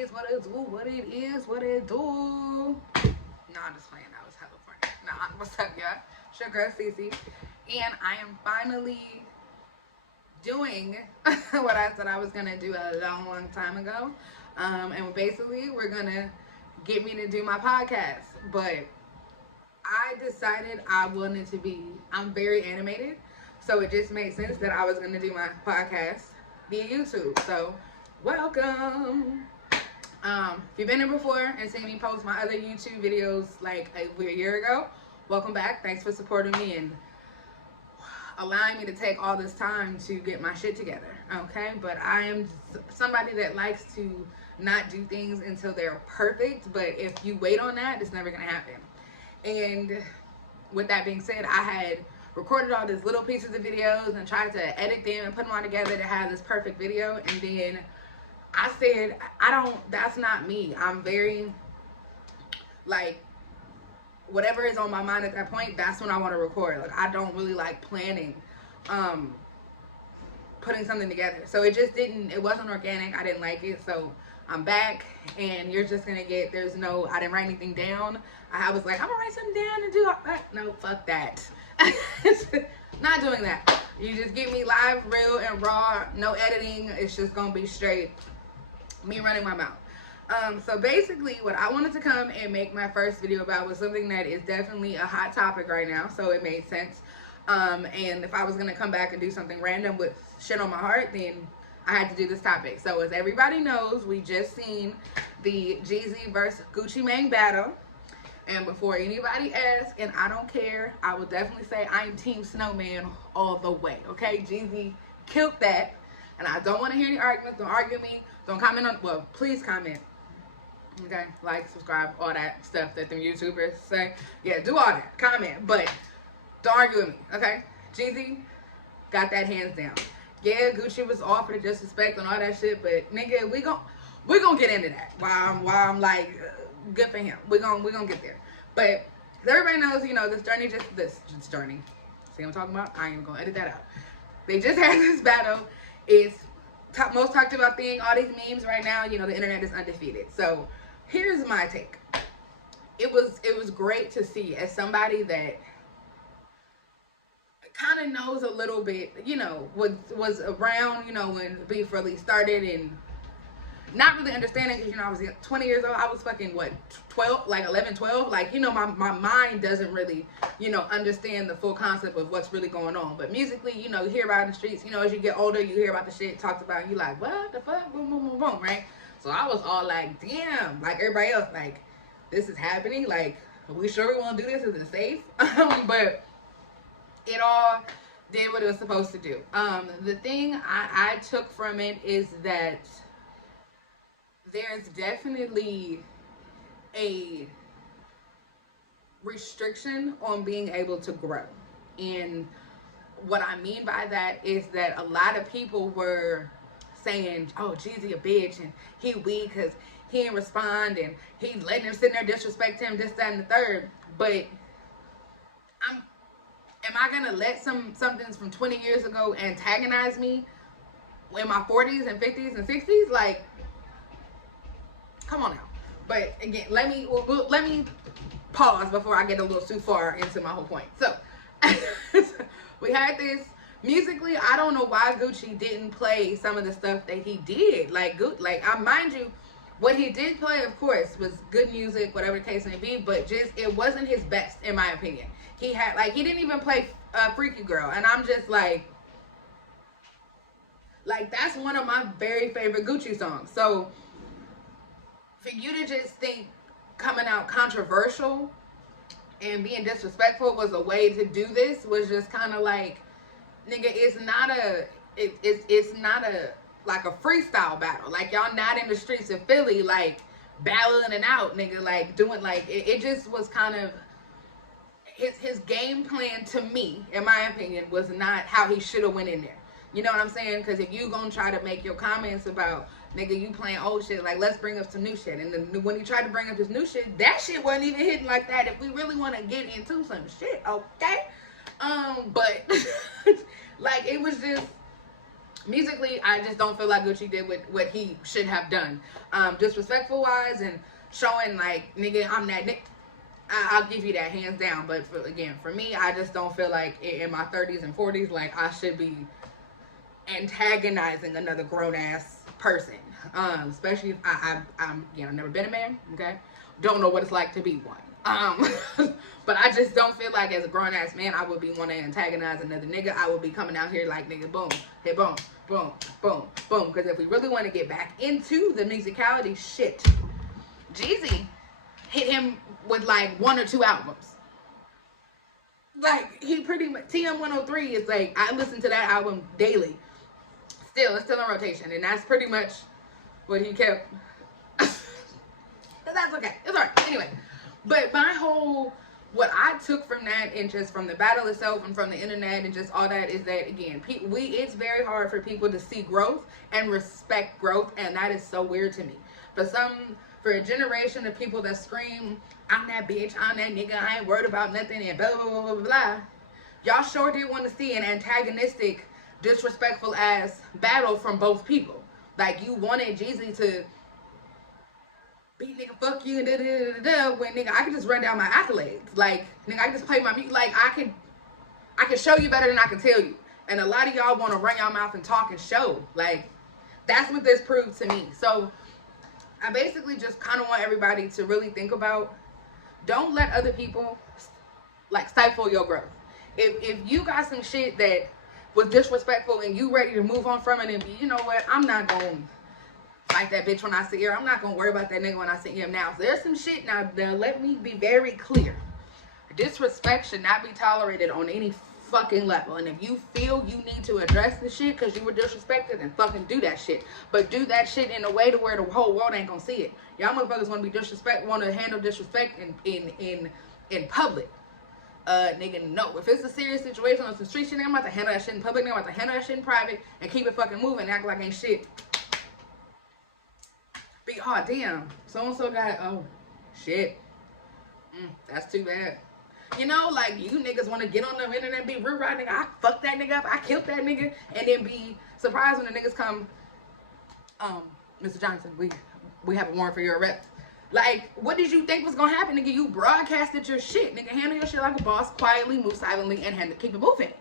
is, what it do, what it is, what it do. No, I'm just playing. That was hella funny. Nah, what's up, y'all? It's your girl, Cece. And I am finally doing what I said I was going to do a long time ago. And basically, we're going to get me to do my podcast. But I decided I'm very animated. So it just made sense that I was going to do my podcast via YouTube. So, welcome. If you've been here before and seen me post my other YouTube videos like a year ago, welcome back. Thanks for supporting me and allowing me to take all this time to get my shit together, okay? But I am somebody that likes to not do things until they're perfect, but if you wait on that, it's never gonna happen. And with that being said, I had recorded all these little pieces of videos and tried to edit them and put them all together to have this perfect video, and then I said, that's not me. I'm very, like, whatever is on my mind at that point, that's when I want to record. Like, I don't really like planning, putting something together. So it wasn't organic. I didn't like it. So I'm back, and you're just going to get, I didn't write anything down. I was like, I'm going to write something down and do all that. No, fuck that. Not doing that. You just get me live, real, and raw. No editing. It's just going to be straight me running my mouth. So basically what I wanted to come and make my first video about was something that is definitely a hot topic right now, so it made sense. And if I was gonna come back and do something random with shit on my heart, then I had to do this topic. So as everybody knows, we just seen the Jeezy versus Gucci Mane battle. And before anybody asks, and I don't care, I will definitely say I'm Team Snowman all the way, okay? Jeezy killed that, and I don't want to hear any arguments. Don't argue with me. Don't comment on, well, please comment. Okay, like, subscribe, all that stuff that them YouTubers say. Yeah, do all that. Comment, but don't argue with me, okay? Jeezy got that hands down. Yeah, Gucci was off for the disrespect and all that shit, but nigga, we gon' get into that. While I'm like, good for him. We gon' get there. But everybody knows, this journey. See what I'm talking about? I ain't gonna edit that out. They just had this battle. It's most talked about thing. All these memes right now. The internet is undefeated. So here's my take. It was great to see, as somebody that kind of knows a little bit, was around, when beef really started, and not really understanding, because, I was 20 years old. I was fucking, 12, like 11, 12. Like, my mind doesn't really, understand the full concept of what's really going on. But musically, you hear about it in the streets. As you get older, you hear about the shit talked about, and you like, what the fuck? Boom, boom, boom, boom, right? So I was all like, damn, like everybody else, like, this is happening. Like, are we sure we want to do this? Is it safe? But it all did what it was supposed to do. The thing I took from it is that there's definitely a restriction on being able to grow. And what I mean by that is that a lot of people were saying, oh, Jeezy a bitch, and he weak because he didn't respond, and he's letting him sit there disrespect him, this, that, and the third. But am I gonna let something from 20 years ago antagonize me in my 40s and 50s and 60s? Like, come on now. But again, let me pause before I get a little too far into my whole point. So we had this. Musically, I don't know why Gucci didn't play some of the stuff that he did. Like, mind you, what he did play, of course, was good music, whatever the case may be, but just, it wasn't his best, in my opinion. He didn't even play Freaky Girl, and I'm just like, that's one of my very favorite Gucci songs. So, for you to just think coming out controversial and being disrespectful was a way to do this was just kind of like, nigga, it's not a like a freestyle battle. Like, y'all not in the streets of Philly like battling it out, nigga, like doing, like, it just was kind of, his game plan, to me, in my opinion, was not how he should have went in there. You know what I'm saying? Because if you gonna try to make your comments about, nigga, you playing old shit, like, let's bring up some new shit. And then when he tried to bring up this new shit, that shit wasn't even hitting like that. If we really want to get into some shit, okay? But like, it was just, musically, I just don't feel like Gucci did what he should have done. Disrespectful wise and showing like, nigga, I'm that nigga. I'll give you that hands down. But for me, I just don't feel like in my 30s and 40s, like I should be antagonizing another grown ass person. Especially if I'm never been a man. Okay, don't know what it's like to be one. But I just don't feel like as a grown ass man I would be wanting to antagonize another nigga. I would be coming out here like, nigga, boom, hit boom, boom, boom, boom. Because if we really want to get back into the musicality, shit, Jeezy hit him with like 1 or 2 albums. Like, he pretty much, TM103 is like, I listen to that album daily. It's still in rotation. And that's pretty much what he kept. But that's okay. It's alright. Anyway. But what I took from that and just from the battle itself and from the internet and just all that is that, again, it's very hard for people to see growth and respect growth. And that is so weird to me. For a generation of people that scream, I'm that bitch, I'm that nigga, I ain't worried about nothing, and blah, blah, blah, blah, blah. Y'all sure did want to see an antagonistic, disrespectful ass battle from both people. Like, you wanted Jeezy to be nigga, fuck you, and da da da da, when nigga, I could just run down my accolades. Like, nigga, I can just play my music. Like, I can show you better than I can tell you. And a lot of y'all want to run your mouth and talk and show. Like, that's what this proved to me. So, I basically just kind of want everybody to really think about, don't let other people like stifle your growth. If you got some shit that was disrespectful and you ready to move on from it and be, you know what, I'm not going to fight that bitch when I see her. I'm not going to worry about that nigga when I see him now. So there's some shit now, let me be very clear. Disrespect should not be tolerated on any fucking level. And if you feel you need to address the shit because you were disrespected, then fucking do that shit. But do that shit in a way to where the whole world ain't gonna see it. Y'all motherfuckers want to be want to handle disrespect in public. Nigga, no. If it's a serious situation on some street shit, I'm about to handle that shit in public. I'm about to handle that shit in private and keep it fucking moving and act like ain't shit. Be hard, damn. So and so got, oh shit. That's too bad. You know, like, you niggas want to get on the internet and be rude, right, nigga, I fucked that nigga up, I killed that nigga, and then be surprised when the niggas come, Mr. Johnson, we have a warrant for your arrest. Like, what did you think was gonna happen, nigga? You broadcasted your shit, nigga. Handle your shit like a boss, quietly, move silently, and keep it moving.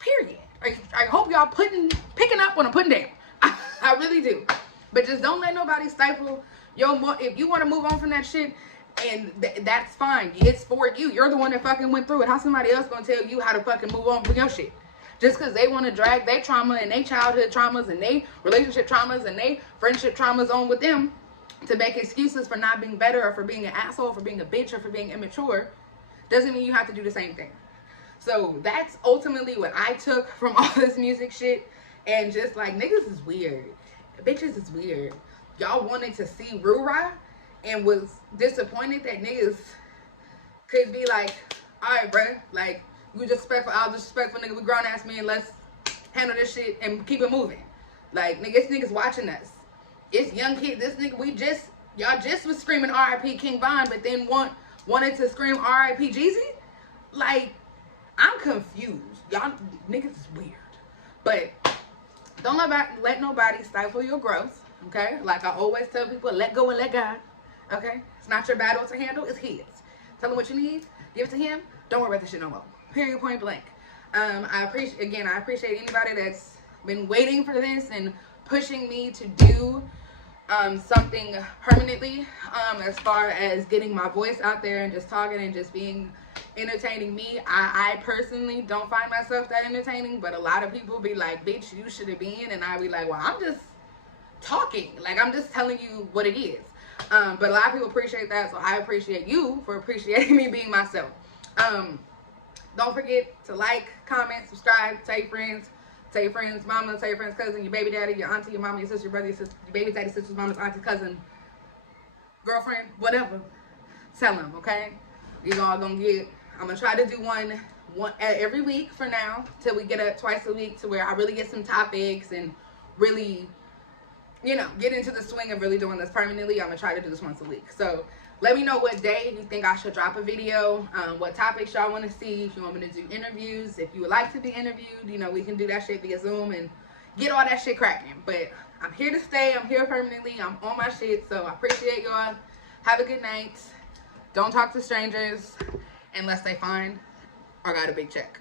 Period. I hope y'all picking up what I'm putting down. I really do. But just don't let nobody stifle your, if you want to move on from that shit, and that's fine. It's for you. You're the one that fucking went through it. How somebody else gonna tell you how to fucking move on from your shit? Just because they want to drag their trauma and their childhood traumas and their relationship traumas and their friendship traumas on with them to make excuses for not being better or for being an asshole, for being a bitch, or for being immature, doesn't mean you have to do the same thing. So that's ultimately what I took from all this music shit. And just like, niggas is weird. Bitches is weird. Y'all wanted to see Rura and was disappointed that niggas could be like, alright, bruh, like, you disrespectful, I'll disrespectful, nigga, we grown ass men, let's handle this shit and keep it moving. Like, nigga, this nigga's watching us. It's young kids, this nigga, y'all just was screaming R.I.P. King Von, but then wanted to scream R.I.P. Jeezy? Like, I'm confused. Y'all niggas is weird. But don't let nobody stifle your growth, okay? Like I always tell people, let go and let God. Okay? It's not your battle to handle, it's his. Tell him what you need, give it to him, don't worry about this shit no more. Period, point blank. I appreciate anybody that's been waiting for this and pushing me to do something permanently as far as getting my voice out there and just talking and just being entertaining me. I personally don't find myself that entertaining, but a lot of people be like, bitch, you should have been, and I be like, well, I'm just talking. Like, I'm just telling you what it is. But a lot of people appreciate that, so I appreciate you for appreciating me being myself. Don't forget to like, comment, subscribe, tell your friends, mama, tell your friends, cousin, your baby daddy, your auntie, your mama, your sister, your brother, your sister, your baby daddy, sister's mama's auntie, cousin, girlfriend, whatever. Tell them, okay? You all gonna get, I'm gonna try to do one every week for now, till we get up twice a week to where I really get some topics and really you know, get into the swing of really doing this permanently, I'm gonna try to do this once a week. So let me know what day you think I should drop a video, what topics y'all want to see, if you want me to do interviews, if you would like to be interviewed, you know, we can do that shit via Zoom and get all that shit cracking. But I'm here to stay, I'm here permanently, I'm on my shit, so I appreciate y'all. Have a good night. Don't talk to strangers unless they find or got a big check.